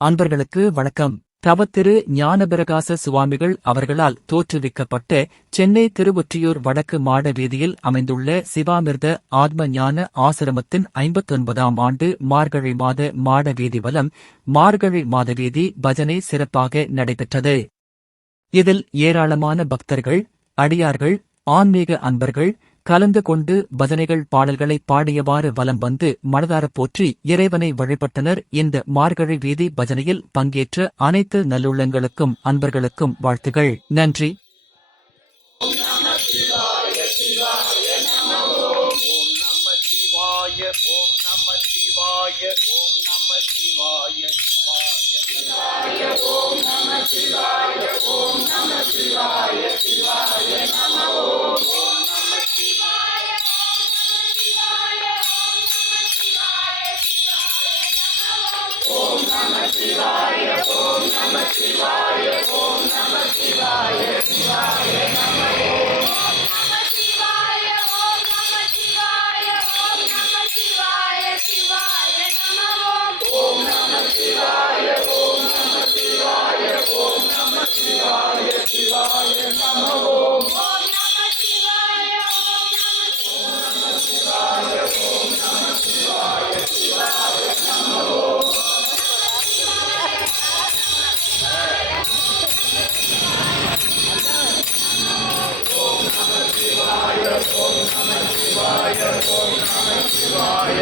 அன்பர்களுக்கு வணக்கம். தவத்திரு ஞானபிரகாச சுவாமிகள் அவர்களால் தோற்றுவிக்கப்பட்ட சென்னை திருவொற்றியூர் வடக்கு மாட வீதியில் அமைந்துள்ள சிவாமிர்த ஆத்ம ஞான ஆசிரமத்தின் ஐம்பத்தொன்பதாம் ஆண்டு மார்கழி மாத மாட வீதி வலம் மார்கழி மாத வீதி பஜனை சிறப்பாக நடைபெற்றது. இதில் ஏராளமான பக்தர்கள் அடியார்கள் ஆன்மீக அன்பர்கள் கலந்து கொண்டு பஜனைகள் பாடல்களை பாடியவாறு வலம் வந்து மனதாரப் போற்றி இறைவனை வழிபட்டனர் இந்த மார்கழி வீதி பஜனையில் பங்கேற்ற அனைத்து நல்லுள்ளங்களுக்கும் அன்பர்களுக்கும் வாழ்த்துகள். நன்றி. ஓம் நம சிவாய ஓம் நம சிவாய. ஓம் நம சிவாய ஓம் நம சிவாய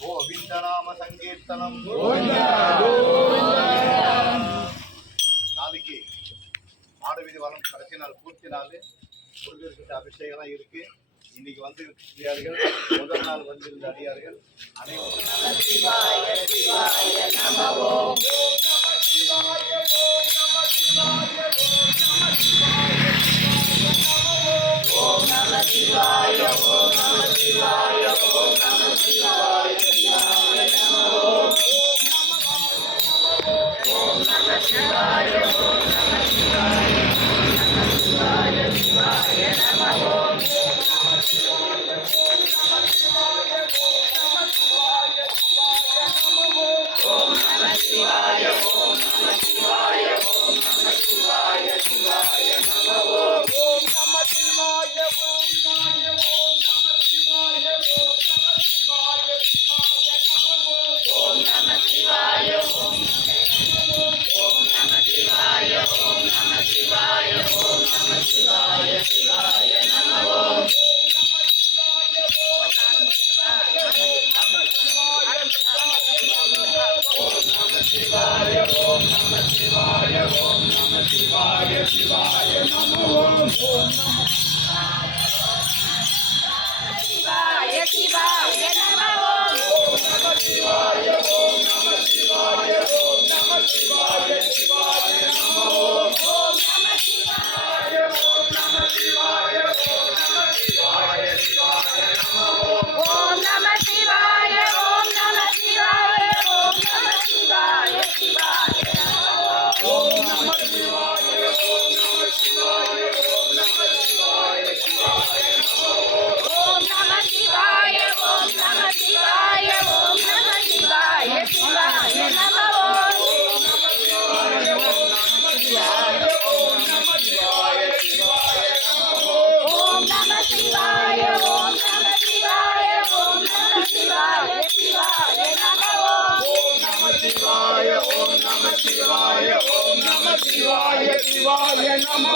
கோவிந்தநாம சங்கீர்த்தனம் நாளைக்கு மாணவிதி வரம் கடைசி நாள் பூர்த்தி நாள். முருகர்கிட்ட அபிஷேகம் இருக்கு. இன்னைக்கு வந்து அடியார்கள் முதல் நாள் வந்திருந்த அடியார்கள் அனைவரும் ஓம் நம சிவாய ஓம் நம சிவாய ஓம் நம சிவாய சிவாய சிவாய நமோ.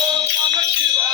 ఓం నమ శివాయ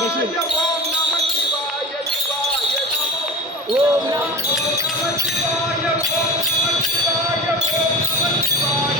బస్సు ఓం నమ శివాయ ఓం నమ శివాయ ఓం నమ శివాయ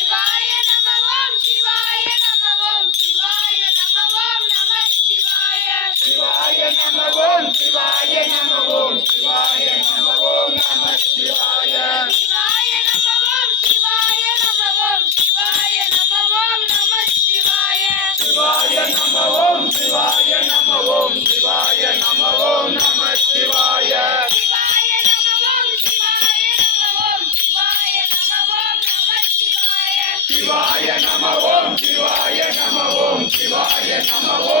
నమ ఓం శివాయ నమ ఓం శివాయ నమ ఓం నమ శివాయ శివాయ నమ ఓం శివాయ నమ ఓం శివాయ నమ ఓం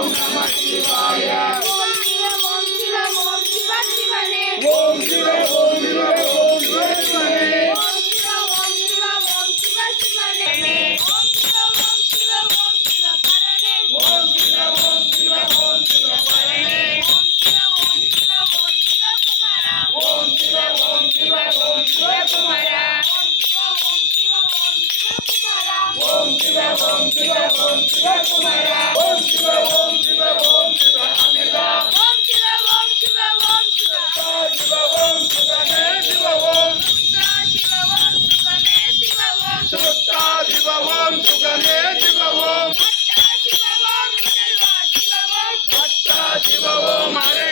Madrid.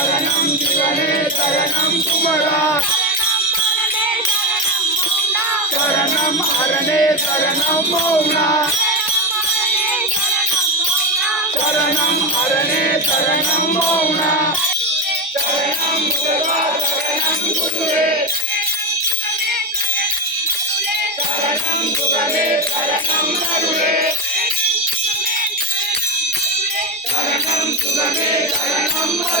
சரணம் சிவனே சரணம் குமரா சரணம் அரணே சரணம் மௌனா சரணம் அரணே சரணம் மௌனா சரணம் முருகா சரணம் குருவே சரணம் சுகமே சரணம் அருளே சரணம் சுகமே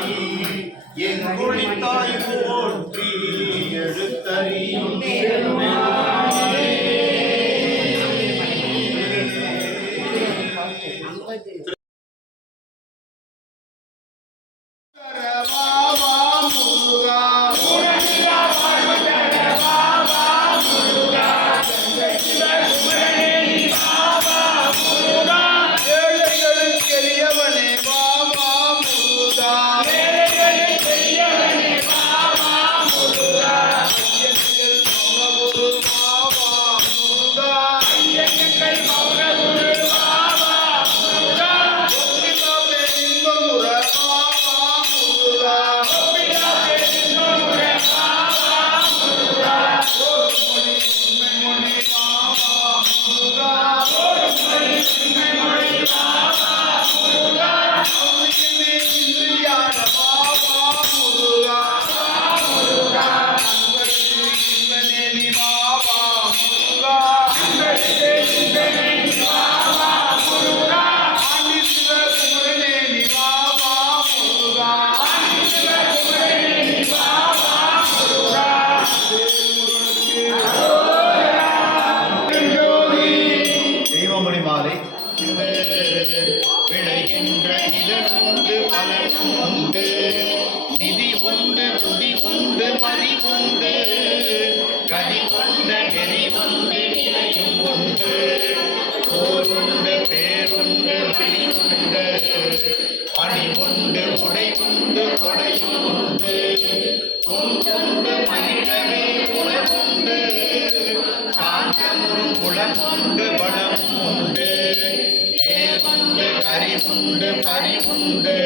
நீ என் குளித்தாய் போல். உண்டு பணி உண்டு கொடை உண்டு கொடை உண்டு உண்டு மனிதனே உணவுண்டு சாந்தமும் குளம் உண்டு வளம் உண்டு தேவண்டு பறி உண்டு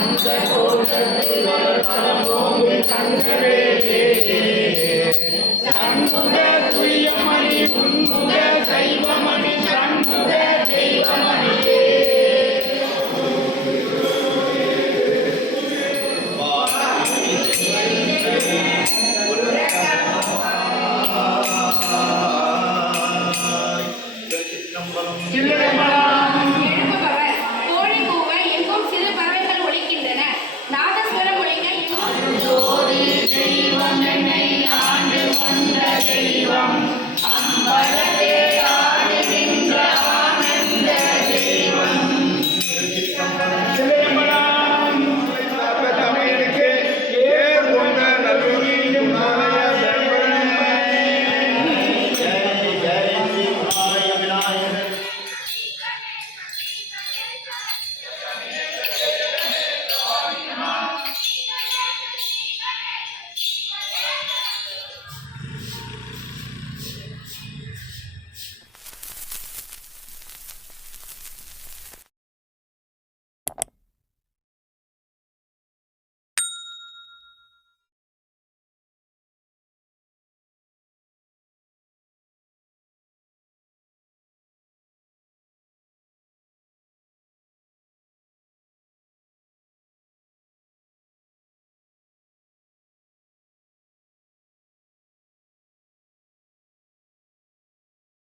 அந்த கோட்டத்தில் வளர்த்தோம் சண்முக